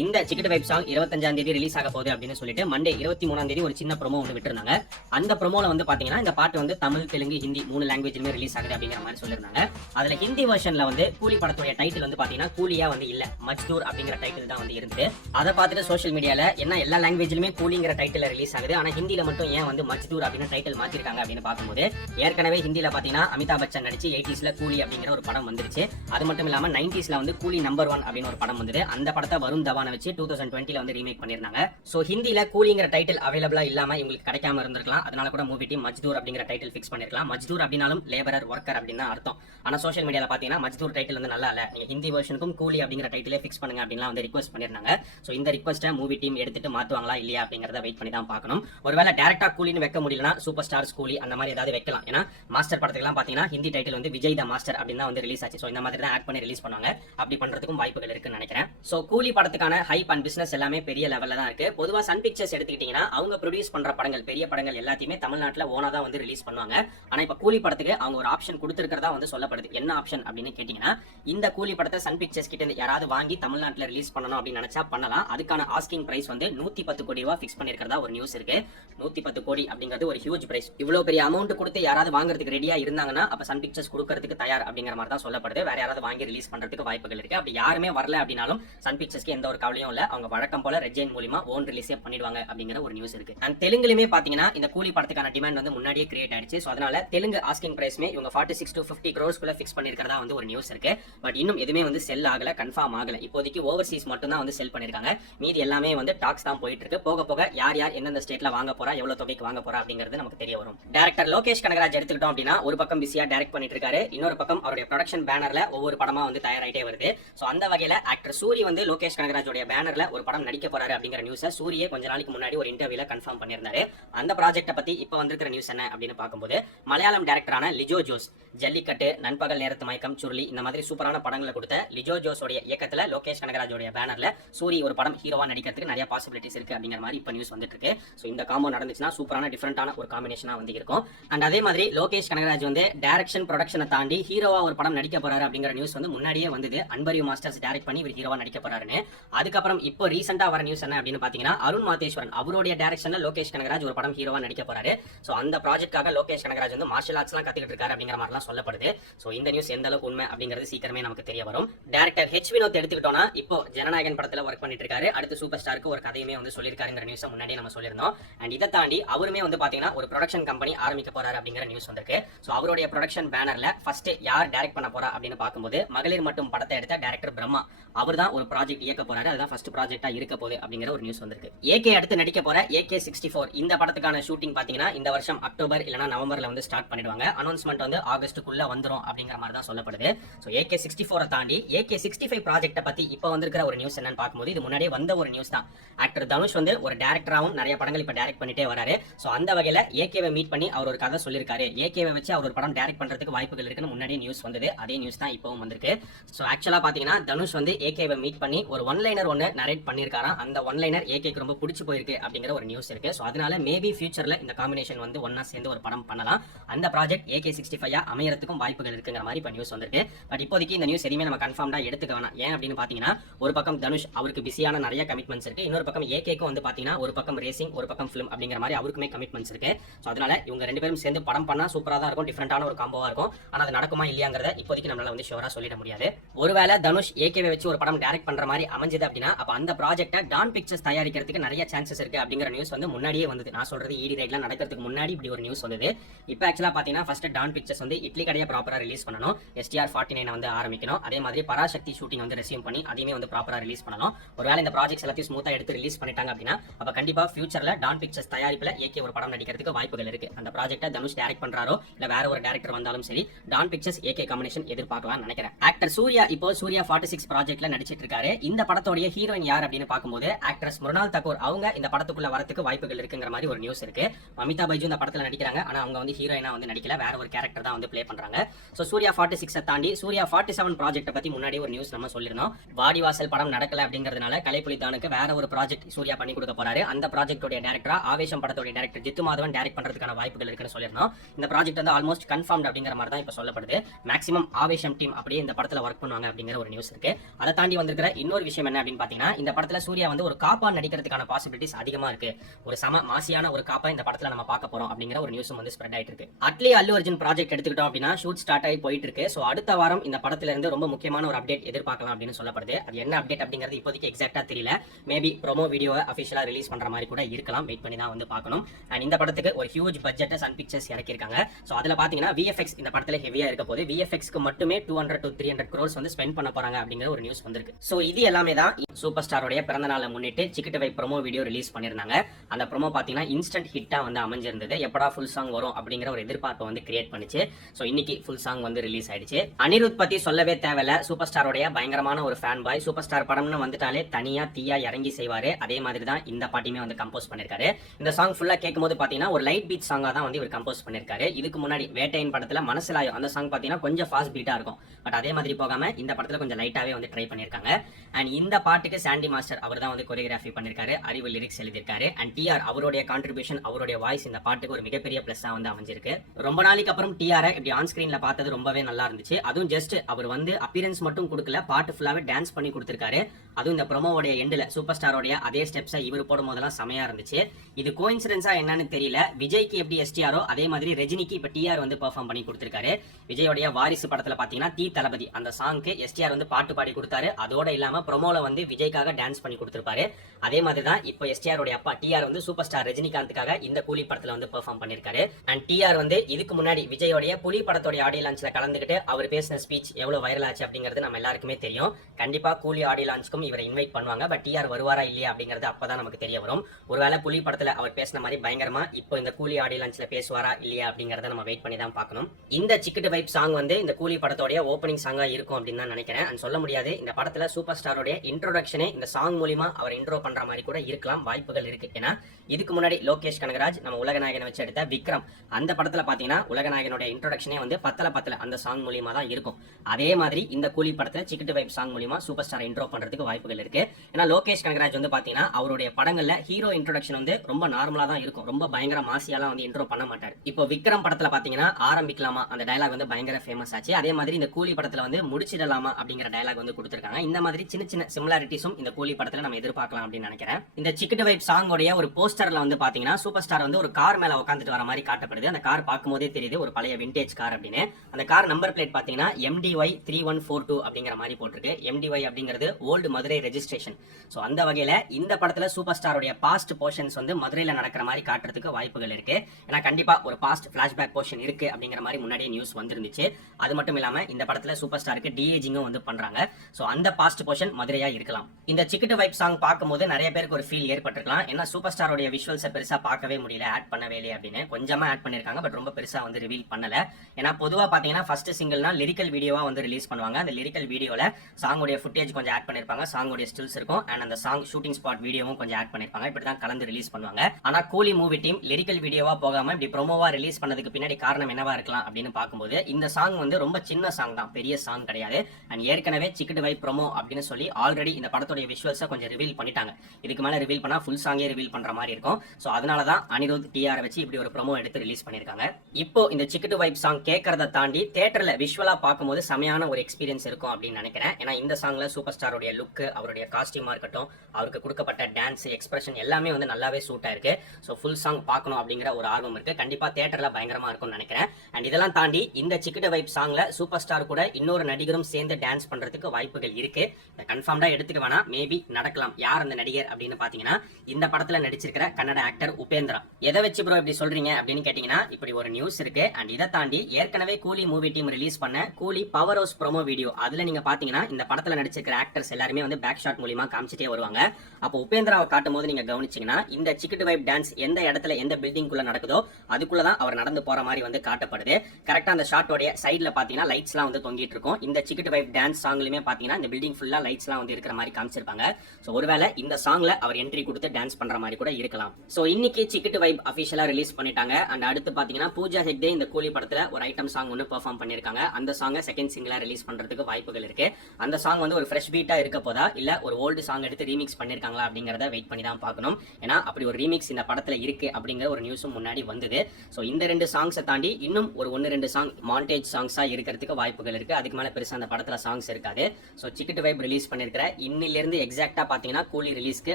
இந்த சிக்கெட் vibe song 25ஆம் தேதி release ஆக போகுது அப்படின்னு சொல்லிட்டு மண்டே 23ஆம் தேதி ஒரு சின்ன ப்ரோமோ வந்து விட்டுருந்தாங்க. அந்த ப்ரோமோல வந்து பாத்தீங்கன்னா இந்த பாட்டு வந்து தமிழ், தெலுங்கு, ஹிந்தி 3 லாங்குவேஜ்லயுமே ரிலீஸ் ஆகுது அப்படிங்கிற மாதிரி சொல்லிருந்தாங்க. அதுல ஹிந்தி வெர்ஷன்ல வந்து கூலி படத்துடைய டைட்டில் வந்து பாத்தீங்கன்னா கூலியா வந்து இல்ல, மஜ்தூர் அப்படிங்கிற டைட்டில் தான் வந்து இருந்து. அதை பார்த்துட்டு சோஷியல் மீடியால என்ன எல்லா லாங்குவேஜ்லயுமே கூலிங்கிற டைட்டில் ரிலீஸ் ஆகுது, ஆனா ஹிந்தில மட்டும் ஏன் வந்து மஜ்தூர் அப்படின்னு டைட்டில் மாத்திருக்காங்க அப்படின்னு பார்க்கும்போது ஏற்கனவே ஹிந்தில பாத்தீங்கன்னா அமிதாப் பச்சன் நடிச்சு 80ஸ்ல கூலி அப்படிங்கிற ஒரு படம் வந்துருச்சு. அது மட்டும் இல்லாம 90ஸ்ல வந்து கூலி நம்பர் 1 அப்படின்னு ஒரு படம் வந்தது. அந்த படத்தை வருண் தவானை வச்சு 2020 வந்து ரீமேக் பண்ணிருந்தாங்க. சோ ஹிந்தில கூலிங்கிற டைட்டில் அவைலபிளா இல்லாம உங்களுக்கு கிடைக்காம இருந்திருக்கலாம். அதனால கூட மூவி டீம் மஜ்தூர் அப்படிங்கிற டைட்டில் ஃபிக்ஸ் பண்ணிருக்கலாம். மஜ்தூர் அப்படினாலும் லேபரர், ஒர்க்கர் அப்படின்னு அர்த்தம். ஆனா சோஷியல் மீடியால பாத்தீங்கன்னா மஜ்தூர் டைட்டில் வந்து நல்லா இல்ல, நீங்க ஹிந்தி வெர்ஷனுக்கும் கூலி அப்படிங்கிற டைட்டிலே ஃபிக்ஸ் பண்ணுங்க அப்படின்லாம் வந்து ரிக்வெஸ்ட் பண்ணிருந்தாங்க. சோ இந்த ரிக்வெஸ்ட்டை மூவி டீம் எடுத்துட்டு மாத்துவாங்களா இல்லையா அப்படிங்கறத வெயிட் பண்ணி தான் பார்க்கணும். ஒருவேளை டைரக்டா கூலின்னு வைக்க முடியலனா சூப்பர் ஸ்டார்ஸ் கூலி அந்த மாதிரி ஏதாவது வைக்கலாம். ஏன்னா மாஸ்டர் படத்துக்குலாம் பாத்தீங்கன்னா ஹிந்தி டைட்டில் வந்து விஜய் த மாஸ்டர் அப்படின்னு தான் வந்து ரிலீஸ் ஆச்சு. சோ இந்த மாதிரி தான் ஆட் பண்ணி ரிலீஸ் பண்ணுவாங்க. அப்படி பண்றதுக்கும் வாய்ப்புகள் இருக்குன்னு நினைக்கிறேன். சோ கூலி படத்துக்கான ஹைப் அண்ட் பிசினஸ் எல்லாமே பெரிய லெவல்ல தான் இருக்கு. பொதுவா சன் பிக்சர்ஸ் எடுத்துக்கிட்டீங்கன்னா அவங்க ப்ரொடியூஸ் பண்ற படங்கள், பெரிய படங்கள் எல்லாத்தையுமே தமிழ்நாட்டுல ஓனா தான் வந்து ரிலீஸ் பண்ணுவாங்க. ஆனா இப்ப கூலி படத்துக்கு அவங்க ஒரு ஆப்ஷன் கொடுத்திருக்கிறதா வந்து சொல்லப்படுது. என்ன ஆப்ஷன் அப்படின்னு கேட்டீங்கன்னா, இந்த கூலி படத்தை சன் பிக்சர்ஸ் கிட்ட இருந்து யாராவது வாங்கி தமிழ்நாட்டுல ரிலீஸ் பண்ணணும் அப்படின்னு நினைச்சா பண்ணலாம். அதுக்கான ஆஸ்கிங் பிரைஸ் வந்து 110 கோடி ரூபாய் ஃபிக்ஸ் பண்ணிருக்கிறதா ஒரு நியூஸ் இருக்கு. 110 கோடி அப்படிங்கிறது ஒரு ஹியூஜ் பிரைஸ். இவ்வளவு பெரிய அமௌண்ட் கொடுத்து யாராவது வாங்குறதுக்கு ரெடியா இருந்தாங்கன்னா அப்ப சன் பிக்சர்ஸ் கொடுக்கறதுக்கு தயார் அப்படிங்கிற மாதிரி தான் சொல்லப்படுது. வேற யாராவது வாங்கி ரிலீஸ் பண்றதுக்கு வாய்ப்புகள் இருக்கு. அப்படி யாருமே வரல அப்படின்னாலும் சன் பிக்சர்ஸ்க்கு எந்த ஒரு கவலையும் இல்ல. அவங்க வழக்கம் போல ரெஜைன் மூலமா ஓன் ரிலீஸே பண்ணிடுவாங்க அப்படிங்கிற ஒரு நியூஸ் இருக்கு. அண்ட் தெலுங்குலயுமே பாத்தீங்கன்னா இந்த கூலி படத்துக்கான டிமாண்ட் வந்து முன்னாடியே கிரியேட் ஆயிடுச்சு. சோ அதனால தெலுங்கு ஆஸ்கிங் பிரைஸ்மே இவங்க 46 to 50 crores குள்ள ஃபிக்ஸ் பண்ணிருக்கிறதா வந்து ஒரு நியூஸ் இருக்கு. பட் இன்னும் எதுவுமே வந்து செல் ஆகல, கன்ஃபார்ம் ஆகல. இப்போதைக்கு ஓவர்சீஸ் மட்டும் தான் வந்து செல் பண்ணிருக்காங்க. மீதி எல்லாமே வந்து டாக்ஸ் தான் போயிட்டு இருக்கு. போக போக யார் யார் எந்தெந்த ஸ்டேட்ல வாங்க போறா, எவ்வளவு தொகைக்கு வாங்க போறா அப்படிங்கிறது நமக்கு தெரிய வரும். டைரக்டர் லோகேஷ் கனகராஜ் எடுத்துக்கிட்டோம் அப்படின்னா ஒரு பக்கம் பிஸியா டைரக்ட் பண்ணிட்டு இருக்காரு, இன்னொரு பக்கம் அவருடைய ப்ரொடக்ஷன் பேனர்ல ஒவ்வொரு படமா வந்து தயாராயிட்டே வருது. சோ அந்த வகையில ஆக்டர் சூரி வந்து லோகேஷ் கனகராஜோட பேனர்ல ஒரு படம் நடிக்க போறாரு அப்படிங்கிற நியூஸ் சூரியே கொஞ்ச நாளைக்கு முன்னாடி ஒரு இன்டர்வியூல கன்ஃபார்ம் பண்ணியிருந்தாரு. அந்த ப்ராஜெக்ட்டை பத்தி இப்ப வந்திருக்கிற நியூஸ் என்ன அப்படின்னு பார்க்கும்போது, மலையாளம் டைரக்டரான லிஜோ ஜோஸ் ஜல்லிக்கட்டு, நண்பகல் நேரத்து மயக்கம், சுருளி இந்த மாதிரி சூப்பரான படங்களை கொடுத்த லிஜோ ஜோஸோட இயக்கத்துல லோகேஷ் கனகராஜோட பேனர்ல சூரி ஒரு படம் ஹீரோவா நடிக்கிறதுக்கு நிறைய பாசிபிலிட்டிஸ் இருக்கு அப்படிங்கிற மாதிரி இப்ப நியூஸ் வந்துட்டு இருக்கு. சோ இந்த காம்போ நடந்துச்சுன்னா சூப்பரான டிஃபரெண்டான ஒரு காம்பினேஷனா வந்து இருக்கும். அண்ட் அதே மாதிரி லோகேஷ் கனகராஜ் வந்து டைரக்ஷன் ப்ரொடக்ஷனை தாண்டி ஹீரோவா ஒரு படம் நடிக்க போறாரு அப்படிங்கிற நியூஸ் வந்து முன்னாடியே வந்தது. அன்பரியு மாஸ்டர்ஸ் டைரக்ட் பண்ணி இவர் ஹீரோவா நடிக்க போறாருன்னு. அதுக்கப்புறம் இப்போ ரீசெண்டா வர நியூஸ் என்ன அப்படின்னு பாத்தீங்கன்னா, அருண் மாதேஸ்வரன் அவருடைய டைரக்ஷன்ல லோகேஷ் கனகராஜ் ஒரு படம் ஹீரோவா நடிக்க போறாரு. சோ அந்த ப்ராஜெக்ட்காக லோகேஷ் கனகராஜ் வந்து மார்ஷல் ஆர்ட்ஸ் எல்லாம் கத்துக்கிட்டு இருக்காரு அப்படிங்கிற மாதிரிலாம் சொல்லப்படுது. சோ இந்த நியூஸ் எந்த அளவுக்கு உண்மை அப்படிங்கிறது சீக்கிரமே நமக்கு தெரிய வரும். டைரக்டர் ஹெச் வினோத் எடுத்துக்கிட்டோம்னா இப்போ ஜனநாயகன் படத்துல ஒர்க் பண்ணிட்டு இருக்காரு. அடுத்து சூப்பர் ஸ்டாருக்கு ஒரு கதையுமே வந்து சொல்லிருக்காருங்கிற நியூஸ் முன்னாடியே நம்ம சொல்லிருந்தோம். அண்ட் இதை தாண்டி அவருமே வந்து பாத்தீங்கன்னா ஒரு ப்ரொடக்ஷன் கம்பெனி ஆரம்பிக்க போறாரு அப்படிங்கிற நியூஸ் வந்திருக்கு. சோ அவருடைய ப்ரொடக்ஷன் பேனர்ல ஃபர்ஸ்ட் யார் டைரக்ட் பண்ண போறா அப்படின்னு பார்க்கும்போது மகளிர் மட்டும் படத்தை எடுத்த டைரக்டர் பிரம்மா அவர் தான் ஒரு ப்ராஜெக்ட் இயக்க போறாரு. அதுதான் ஃபர்ஸ்ட் ப்ராஜெக்டா இருக்க போகுது அப்படிங்கிற ஒரு நியூஸ் வந்திருக்கு. ஏகே அடுத்து நடிக்க போற AK64 இந்த படத்துக்கான ஷூட்டிங் பாத்தீங்கன்னா இந்த வருஷம் அக்டோபர் இல்லனா நவம்பர்ல வந்து ஸ்டார்ட் பண்ணிடுவாங்க. அனௌன்ஸ்மெண்ட் வந்து ஆகஸ்டுக்குள்ள வந்துரும் அப்படிங்கிற மாதிரி தான் சொல்லப்படுது. சோ AK64 தாண்டி AK65 ப்ராஜெக்ட்டை பத்தி இப்ப வந்திருக்கிற ஒரு நியூஸ் என்னன்னு பார்க்கும்போது இது முன்னாடியே வந்த ஒரு நியூஸ் தான். ஆக்டர் தனுஷ் வந்து ஒரு டைரக்டராவும் நிறைய படங்கள் இப்ப டைரக்ட் பண்ணிட்டே வராரு. சோ அந்த வகையில ஏகேவை மீட் பண்ணி அவர் ஒரு கதை சொல்லிருக்காரு. ஏகேவை வச்சு அவர் ஒரு படம் டைரக்ட் பண்றதுக்கு வாய்ப்புகள் இருக்குன்னு முன்னாடியே நியூஸ் வந்தது. அதே நியூஸ் தான் இப்பவும் வந்திருக்கு. சோ ஆக்சுவலா பாத்தீங்கன்னா தனுஷ் வந்து ஏகேவை மீட் பண்ணி ஒரு ஒன் லைனர் ஒன்னு நரேட் பண்ணிருக்காராம். அந்த ஒன் லைனர் ஏகேக்கு ரொம்ப பிடிச்சு போயிருக்கு அப்படிங்கிற ஒரு நியூஸ் இருக்கு. சோ அதனால மேபி ஃபியூச்சர்ல இந்த காம்பினேஷன் வந்து ஒன்னா சேர்ந்து ஒரு படம் பண்ணலாம். அந்த ப்ராஜெக்ட் AK65 அமையறதுக்கும் வாய்ப்புகள் இருக்குங்கிற மாதிரி இப்ப நியூஸ் வந்திருக்கு. பட் இப்போதைக்கு இந்த நியூஸ் எதுவுமே நம்ம கன்ஃபார்ம்டா எடுத்துக்க வேணாம். ஏன் அப்படின்னு பாத்தீங்கன்னா, ஒரு பக்கம் தனுஷ் அவருக்கு பிஸியான நிறைய கமிட்மெண்ட்ஸ் இருக்கு, இன்னொரு பக்கம் ஏகேக்கு வந்து பாத்தீங்கன்னா ஒரு பக்கம் ரேசிங் ஒரு பக்கம் ஃபிலிம் அப்படிங்கிற மாதிரி அவருக்குமே கமிட்மெண்ட்ஸ் இருக்கு. சோ அதனால இவங்க ரெண்டு பேரும் சேர்ந்து படம் பண்ணா சூப்பரா தான் இருக்கும், டிஃபரெண்டான ஒரு காம்போவா இருக்கும். ஆனா அது நடக்குமா இல்லையாங்கிறத இப்போதைக்கு நம்மளால வந்து ஷூரா சொல்லிட முடியாது. ஒருவேளை தனுஷ் ஏகேவை வச்சு ஒரு படம் டைரக்ட் பண்ற மாதிரி அமைஞ்சது அப்படின்னா அப்ப அந்த ப்ராஜெக்ட்டை டான் பிக்சர்ஸ் தயாரிக்கிறதுக்கு நிறைய சான்சஸ் இருக்கு அப்படிங்கிற நியூஸ் வந்து முன்னாடியே வந்தது. நான் சொல்றது ஈடி ரைட்லாம் நடக்கிறதுக்கு முன்னாடி இப்படி ஒரு நியூஸ் வந்தது. இப்போ ஆக்சுவலா பாத்தீங்கன்னா ஃபர்ஸ்ட் டான் பிக்சர்ஸ் வந்து இட்லி கடையை ப்ராப்பரா ரிலீஸ் பண்ணணும், STR49 வந்து ஆரம்பிக்கணும். அதே மாதிரி பராசக்தி ஷூட்டிங் வந்து ரெஸ்யூம் பண்ணி அதையுமே வந்து ப்ராப்பரா ரிலீஸ் பண்ணணும். ஒருவேளை இந்த ப்ராஜெக்ட்ஸ் எல்லாத்தையும் ஸ்மூத்தா எடுத்து ரிலீஸ் பண்ணிட்டாங்க அப்படின்னா அப்ப கண்டிப்பா ஃபியூச்சர்ல டான் பிக்சர்ஸ் தயாரிப்புல ஏகே ஒரு படம் நடிக்கிறதுக்கு வாய்ப்புகள் இருக்கு. அந்த ப்ராஜெக்ட்டை தனுஷ் டைரக்ட் பண்றாரோ இல்ல வேற ஒரு டைரக்டர் வந்தாலும் சரி டான் பிக்சர்ஸ் ஏகே காம்பினேஷன் எதிர்பார்க்கலாம்னு நினைக்கிறேன். ஆக்டர் சூர்யா இப்போ சூர்யா 46 ப்ராஜெக்ட்ல நடிச்சிட்டு இருக்காரு. இந்த படத்தோட ஹீரோயின் யார் அப்படின்னு பார்க்கும்போது ஆக்ட்ரஸ் மிருனால் தாக்கூர் அவங்க இந்த படத்துக்குள்ள வரதுக்கு வாய்ப்புகள் இருக்குங்கிற மாதிரி ஒரு நியூஸ் இருக்கு. அமிதாப் பைஜு இந்த படத்துல நடிக்கிறாங்க. ஆனா அவங்க வந்து ஹீரோயினா வந்து நடிக்கல, வேற ஒரு கேரக்டர் தான் வந்து ப்ளே பண்றாங்க. சோ சூர்யா 46 தாண்டி சூர்யா 47 ப்ராஜெக்ட்டை பத்தி முன்னாடி ஒரு நியூஸ் நம்ம சொல்லிருந்தோம். வாடிவாசல் படம் நடக்கல அப்படிங்கிறதுனால கலைப்புலிதானுக்கு வேற ஒரு ப்ராஜெக்ட் சூர்யா பண்ணி கொடுக்க போறாரு. அந்த ப்ராஜெக்டோட டைரக்டரா ஆவேசம் படத்தோட டைரக்டர் ஜித்து மாதவன் டைரக்ட் பண்றதுக்கான வாய்ப்புகள் இருக்குன்னு சொல்லிருந்தோம். இந்த ப்ராஜெக்ட் வந்து ஆல்மோஸ்ட் கன்ஃபார்ம்ட் அப்படிங்கிற மாதிரி தான் இப்ப சொல்லப்படுது. மேக்ஸிமம் ஆவேசம் டீம் அப்படியே இந்த படத்துல ஒர்க் பண்ணுவாங்க அப்படிங்கிற ஒரு நியூஸ் இருக்கு. அதை தாண்டி வந்திருக்கிற இன்னொரு விஷயம் என்ன அப்படின்னு பாத்தீங்கன்னா இந்த படத்துல சூர்யா வந்து ஒரு காப்பா நடிக்கிறதுக்கான பாசிபிலிட்டிஸ் அதிகமா இருக்கு. ஒரு சம மாசியான ஒரு காப்பா இந்த படத்துல நம்ம பார்க்க போறோம் அப்படிங்கிற ஒரு நியூஸும் வந்து ஸ்ப்ரெட் ஆயிட்டு இருக்கு. அட்லி அல்லு அர்ஜுன் ப்ராஜெக்ட் எடுத்துக்கிட்டோம் அப்படின்னா ஷூட் ஸ்டார்ட் ஆகி போயிட்டு இருக்கு. சோ அடுத்த வாரம் இந்த படத்துல இருந்து ரொம்ப முக்கியமான ஒரு அப்டேட் எதிர்பார்க்கலாம் அப்படின்னு சொல்லப்படுது. அது என்ன அப்டேட் அப்படிங்கிறது இப்போதைக்கு எக்ஸாக்டா தெரியல. மேபி ப்ரோமோ வீடியோவை அஃபிஷியலா ரிலீஸ் பண்ற மாதிரி கூட இருக்கலாம். வெயிட் பண்ணி தான் வந்து பார்க்கணும். அண்ட் இந்த படத்துக்கு ஒரு ஹியூஜ் பட்ஜெட்டை சன் பிக்சர்ஸ் இறக்கிருக்காங்க. சோ அதுல பாத்தீங்கன்னா விஎஃப்எக்ஸ் இந்த படத்துல ஹெவியா இருக்க போது. விஎஃப்எக்ஸ்க்கு மட்டுமே 200 to 300 crores வந்து ஸ்பெண்ட் பண்ண போறாங்க அப்படிங்கிற ஒரு நியூஸ் வந்திருக்கு. சோ இது எல்லாமே தான் சூப்பர் ஸ்டாரோட பிறந்த நாளை முன்னிட்டு சிக்கிட்டு வை ப்ரோமோ வீடியோ ரிலீஸ் பண்ணிருந்தாங்க. அந்த ப்ரோமோ பாத்தீங்கன்னா இன்ஸ்டன்ட் ஹிட்டா வந்து அமைஞ்சிருந்தது. எப்படா ஃபுல் சாங் வரும் அப்படிங்கிற ஒரு எதிர்பார்ப்பை வந்து கிரியேட் பண்ணிச்சு. சோ இன்னைக்கு ஃபுல் சாங் வந்து ரிலீஸ் ஆயிடுச்சு. அனிருத் பத்தி சொல்லவே தேவையில்ல. சூப்பர் ஸ்டாரோட பயங்கரமான ஒரு ஃபேன் பாய். சூப்பர் ஸ்டார் படம்னு வந்துட்டாலே தனியா தீயா இறங்கி செய்வாரு. அதே மாதிரி தான் இந்த பாட்டுமே வந்து கம்போஸ் பண்ணிருக்காரு. இந்த சாங் ஃபுல்லா கேட்கும்போது பாத்தீங்கன்னா ஒரு லைட் பீட் சாங்கா தான் வந்து இவர் கம்போஸ் பண்ணிருக்காரு. இதுக்கு முன்னாடி வேட்டையின் படத்துல மனசிலாயோ அந்த சாங் பாத்தீங்கன்னா கொஞ்சம் ஃபாஸ்ட் பீட்டா இருக்கும். பட் அதே மாதிரி போகாம இந்த படத்துல கொஞ்சம் லைட்டாவே வந்து ட்ரை பண்ணிருக்காங்க. அண்ட் இந்த பாட்டுக்கு சாண்டி மாஸ்டர் அவர் தான் வந்து கொரியோகிராஃபி பண்ணிருக்காரு. அறிவு லிரிக்ஸ் எழுதியிருக்காரு. அண்ட் டிஆர் அவருடைய கான்ட்ரிபியூஷன், அவருடைய வாய்ஸ் இந்த பாட்டுக்கு ஒரு மிகப்பெரிய பிளஸ்ஸா வந்து அமைஞ்சிருக்கு. ரொம்ப நாளைக்கு அப்புறம் டிஆர் இப்படி ஆன் ஸ்கிரீன்ல பார்த்தது ரொம்பவே நல்லா இருந்துச்சு. அதுவும் ஜஸ்ட் அவர் வந்து அப்பியரன்ஸ் மட்டும் கொடுக்கல, பாட்டு ஃபுல்லாவே டான்ஸ் பண்ணி கொடுத்திருக்காரு. அதுவும் இந்த ப்ரோமோவோட எண்ட்ல சூப்பர் ஸ்டாரோட அதே ஸ்டெப்ஸை இவர் போடும் போதெல்லாம் செமையா இருந்துச்சு. இது கோயின்சிடென்ஸா என்னன்னு தெரியல. விஜய்க்கு எப்படி எஸ்டிஆரோ அதே மாதிரி ரஜினிக்கு இப்ப டிஆர் வந்து பெர்ஃபார்ம் பண்ணி கொடுத்திருக்காரு. விஜயோடைய வாரிசு படத்துல பாத்தீங்கன்னா தீ தளபதி அந்த சாங்க்கு எஸ்டிஆர் வந்து பாட்டு பாடி கொடுத்தாரு. அதோட இல்லாம ப்ரோமோல வந்து விஜய்க்காக டான்ஸ் பண்ணி கொடுத்திருப்பாரு. அதே மாதிரி தான் இப்போ எஸ்டிஆரோட அப்பா டிஆர் வந்து சூப்பர் ஸ்டார் ரஜினிகாந்துக்காக இந்த கூலி படத்துல வந்து பெர்ஃபார்ம் பண்ணிருக்காரு. அண்ட் டிஆர் வந்து இதுக்கு முன்னாடி விஜயோடைய புலி படத்தோட ஆடியோ லான்ச்ல கலந்துக்கிட்டு அவர் பேசின ஸ்பீச் எவ்வளவு வைரல் ஆச்சு அப்படிங்கிறது நம்ம எல்லாருக்குமே தெரியும். கண்டிப்பா கூலி ஆடியோ லான்ச்சுக்கும் இவரை இன்வைட் பண்ணுவாங்க. பட் டிஆர் வருவாரா இல்லையா அப்படிங்கிறது அப்பதான் நமக்கு தெரிய வரும். ஒருவேளை புலி படத்துல அவர் பேசின மாதிரி பயங்கரமா இப்போ இந்த கூலி ஆடியோ லான்ச்ல பேசுவாரா இல்லையா அப்படிங்கறத நம்ம வெயிட் பண்ணி தான் பார்க்கணும். இந்த சிக்கிட்டு வைப் சாங் வந்து இந்த கூலி படத்தோட ஓப்பனிங் சாங்கா இருக்கும் அப்படின்னு தான் நினைக்கிறேன். அண்ட் சொல்ல முடியாது, இந்த படத்துல சூப்பர் ஸ்டாரோட இன்ட்ரோடக்ஷனே இந்த சாங் மூலியமா அவர் இன்ட்ரோ பண்ற மாதிரி கூட இருக்கலாம், வாய்ப்புகள் இருக்கு. ஏன்னா இதுக்கு முன்னாடி லோகேஷ் கனகராஜ் நம்ம உலகநாயகனை வச்சு எடுத்த விக்ரம் அந்த படத்துல பாத்தீங்கன்னா உலகநாயகனோட இன்ட்ரோடக்ஷனே வந்து பத்தல அந்த சாங் மூலியமா தான் இருக்கும். அதே மாதிரி இந்த கூலி படத்துல சிக்கிட்டு வைப் சாங் மூலியமா சூப்பர் ஸ்டார் இன்ட்ரோ பண்றதுக்கு வாய்ப்புகள் இருக்கு. ஏன்னா லோகேஷ் கனகராஜ் வந்து பாத்தீங்கன்னா அவருடைய படங்கள்ல ஹீரோ இன்ட்ரோடக்ஷன் வந்து ரொம்ப நார்மலா தான் இருக்கும். ரொம்ப பயங்கர மாசியாலாம் வந்து இன்ட்ரோ பண்ண மாட்டார். இப்போ விக்ரம் படத்துல பாத்தீங்கன்னா ஆரம்பிக்கலாமா அந்த டயலாக் வந்து பயங்கர ஃபேமஸ் ஆச்சு. அதே மாதிரி இந்த கூலி படத்துல வந்து முடிச்சிடலாமா அப்படிங்கிற டயலாக் வந்து கொடுத்திருக்காங்க. இந்த மாதிரி சின்ன சின்ன சிமிலாரிட்டிஸும் இந்த கூலி படத்துல நம்ம எதிர்பார்க்கலாம் அப்படின்னு நினைக்கிறேன். இந்த சிக்கிட்டு வைப் சாங்கோடைய ஒரு போஸ்டர்ல வந்து பாத்தீங்கன்னா சூப்பர் ஸ்டார் வந்து ஒரு கார் மேல உட்காந்துட்டு வர மாதிரி காட்டப்படுது. அந்த கார் பார்க்கும்போதே தெரியுது ஒரு பழைய விண்டேஜ் கார் அப்படின்னு. அந்த கார் நம்பர் பிளேட் பாத்தீங்கன்னா MDY 3142 அப்படிங்கிற மாதிரி போட்டிருக்கு. MDY அப்படிங்கிறது ஓல்டு மதுரை ரெஜிஸ்ட்ரேஷன். சோ அந்த வகையில இந்த படத்துல சூப்பர் ஸ்டாரோட பாஸ்ட் போர்ஷன்ஸ் வந்து மதுரையில நடக்கிற மாதிரி காட்டுறதுக்கு வாய்ப்புகள் இருக்கு. ஏன்னா கண்டிப்பா ஒரு பாஸ்ட் பிளாஷ்பேக் போர்ஷன் இருக்கு அப்படிங்கிற மாதிரி முன்னாடியே நியூஸ் வந்துருந்துச்சு. அது மட்டும் இல்லாம இந்த படத்துல சூப்பர் ஸ்டாருக்கு டிஏஜிங்கும் வந்து பண்றாங்க. சோ அந்த பாஸ்ட் போர்ஷன் மதுரையா இருக்கலாம். இந்த சிக்கிட்டு வைப் சாங் பார்க்கும்போது நிறைய பேருக்கு ஒரு ஃபீல் ஏற்பட்டிருக்கலாம். ஏன்னா சூப்பர் ஸ்டாரோட விஷுவல்ஸை பெருசா பார்க்கவே முடியல, ஆட் பண்ணவே இல்லையே அப்படின்னு. கொஞ்சமா ஆட் பண்ணிருக்காங்க, பட் ரொம்ப பெருசா வந்து ரிவீல் பண்ணல. ஏன்னா பொதுவா பாத்தீங்கன்னா ஃபர்ஸ்ட் சிங்கிள்னா லிரிக்கல் வீடியோவா வந்து ரிலீஸ் பண்ணுவாங்க. அந்த லிரிக்கல் வீடியோல சாங்கோட ஃபுட்டேஜ் கொஞ்சம் ஆட் பண்ணிருப்பாங்க, சாங்கோட ஸ்டில்ஸ் இருக்கும், அண்ட் அந்த சாங் ஷூட்டிங் ஸ்பாட் வீடியோவும் கொஞ்சம் ஆட் பண்ணிருப்பாங்க. இப்படிதான் கலந்து ரிலீஸ் பண்ணுவாங்க. ஆனா கூலி மூவி டீம் லிரிக்கல் வீடியோவா போகாம இப்படி ப்ரோமோவா ரிலீஸ் பண்ணதுக்கு பின்னாடி காரணம் என்னவா இருக்கலாம் அப்படின்னு பார்க்கும்போது இந்த சாங் வந்து ரொம்ப சின்ன சாங் தான், பெரிய சாங் கிடையாது. அண்ட் ஏற்கனவே சிக்கிட்டு வைப் ப்ரோமோ அப்படின்னு சொல்லி ஆல்ரெடி இந்த படத்தோட விஷுவல்ஸை கொஞ்சம் ரிவீல் பண்ணிட்டாங்க. இதுக்கு மேல ரிவீல் பண்ணா ஃபுல் சாங்கே ரிவீல் பண்ற மாதிரி இருக்கும். சோ அதனாலதான் அனிருத் டிஆர் வச்சு இப்படி ஒரு ப்ரோமோ எடுத்து ரிலீஸ் பண்ணிருக்காங்க. இப்போ இந்த சிக்கிட்டு வைப் சாங் கேட்கறத தாண்டி தியேட்டர்ல விஷுவலா பார்க்கும்போது செமையான ஒரு எக்ஸ்பீரியன்ஸ் இருக்கும் அப்படின்னு நினைக்கிறேன். ஏன்னா இந்த சாங்ல சூப்பர் ஸ்டாரோட லுக், அவருடைய காஸ்டியூமா இருக்கட்டும், அவருக்கு கொடுக்கப்பட்ட டான்ஸ் எக்ஸ்பிரஷன் எல்லாமே வந்து நல்லாவே சூட் ஆயிருக்கு. சோ ஃபுல் சாங் பார்க்கணும் அப்படிங்கிற ஒரு ஆர்வம் இருக்கு. கண்டிப்பா தியேட்டர்ல பயங்கரமா இருக்கும்னு நினைக்கிறேன். அண்ட் இதெல்லாம் தாண்டி இந்த சிக்கிட்டு வைப் சாங்ல சூப்பர் ஸ்டார் கூட இன்னொரு நடிகரும் சேர்ந்து டான்ஸ் பண்றதுக்கு வாய்ப்புகள் இருக்கு. கன்ஃபார்ம்டா எடுத்துக்க வேணாம், மேபி நடக்கலாம். யார் அந்த நடிகர் அப்படின்னு பாத்தீங்கன்னா இந்த படத்துல நடிச்சிருக்கிற கன்னட ஆக்டர் உபேந்திரா. எதை வச்சு ப்ரோ இப்படி சொல்றீங்க அப்படின்னு கேட்டீங்கன்னா இப்படி ஒரு நியூஸ் இருக்கு. அண்ட் இதை தாண்டி ஏற்கனவே கூலி மூவி டீம் ரிலீஸ் பண்ண கூலி பவர் ஹவுஸ் ப்ரோமோ வீடியோ, அதுல நீங்க பாத்தீங்கன்னா இந்த படத்துல நடிச்சிருக்கிற ஆக்டர்ஸ் எல்லாருமே வந்து பேக் ஷாட் மூலமா காமிச்சிட்டே வருவாங்க. அப்போ உபேந்திராவை காட்டும் போது நீங்க கவனிச்சீங்கன்னா இந்த சிக்கிட்டு வைப் டான்ஸ் எந்த இடத்துல எந்த பில்டிங் குள்ள நடக்குதோ அதுக்குள்ளதான் அவர் நடந்து போற மாதிரி வந்து காட்டப்படுது. கரெக்டா அந்த ஷாட்டோட சைட்ல பாத்தீங்கன்னா லைட்ஸ் எல்லாம் வந்து தொங்கிட்டு இருக்கும். இந்த சிக்கிட்டு வைப் டான்ஸ் சாங்லயுமே பாத்தீங்கன்னா இந்த பில்டிங் ஃபுல்லா லைட்ஸ் எல்லாம் வந்து இருக்கிற மாதிரி காமிச்சிருப்பாங்க. சோ ஒருவேளை இந்த சாங்ல அவர் என்ட்ரி கொடுத்து டான்ஸ் பண்ற மாதிரி கூட இருக்கலாம். சோ இன்னைக்கு சிக்கிட்டு வைப் அபிஷியலா ரிலீஸ் பண்ணிட்டாங்க. அண்ட் அடுத்து பாத்தீங்கன்னா பூஜா ஹெக்டே இந்த கூலி படத்துல ஒரு ஐட்டம் சாங் ஒன்னு பெர்ஃபார்ம் பண்ணிருக்காங்க. அந்த சாங்கை செகண்ட் சிங்கிளா ரிலீஸ் பண்றதுக்கு வாய்ப்புகள் இருக்கு. அந்த சாங் வந்து ஒரு ஃப்ரெஷ் பீட்டா இருக்க போதா இல்ல ஒரு ஓல்டு சாங் எடுத்து ரீமிக்ஸ் பண்ணிருக்காங்களா அப்படிங்கறத வெயிட் பண்ணி தான் பார்க்கணும். ஏன்னா அப்படி ஒரு ரீமிக்ஸ் இந்த படத்துல இருக்கு அப்படிங்கிற ஒரு நியூஸும் முன்னாடி வந்தது. சோ இந்த ரெண்டு சாங்ஸை தாண்டி இன்னும் ஒரு 1-2 சாங் மாண்டேஜ் சாங்ஸா இருக்கிறதுக்கு வாய்ப்புகள் இருக்கு. அதுக்கு மேல பெருசா அந்த படத்துல சாங்ஸ் இருக்காது. சோ சிக்கிட்டு வைப் ரிலீஸ் பண்ணிருக்கிற இன்னிலிருந்து எக்ஸாக்டா பாத்தீங்கன்னா கூலி ரிலீஸ்க்கு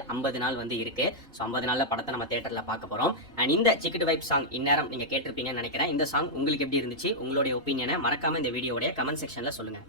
50 நாள் வந்து இருக்கு. ஸோ 50 நாள்ல படத்தை நம்ம தியேட்டர்ல பார்க்க போறோம். அண்ட் இந்த சிக்கெட் வைப் சாங் இந்நேரம் நீங்க கேட்டிருப்பீங்கன்னு நினைக்கிறேன். இந்த சாங் உங்களுக்கு எப்படி இருந்துச்சு, உங்களுடைய ஒப்பீனியனை மறக்காம இந்த வீடியோடைய கமெண்ட் செக்ஷன்ல சொல்லுங்க.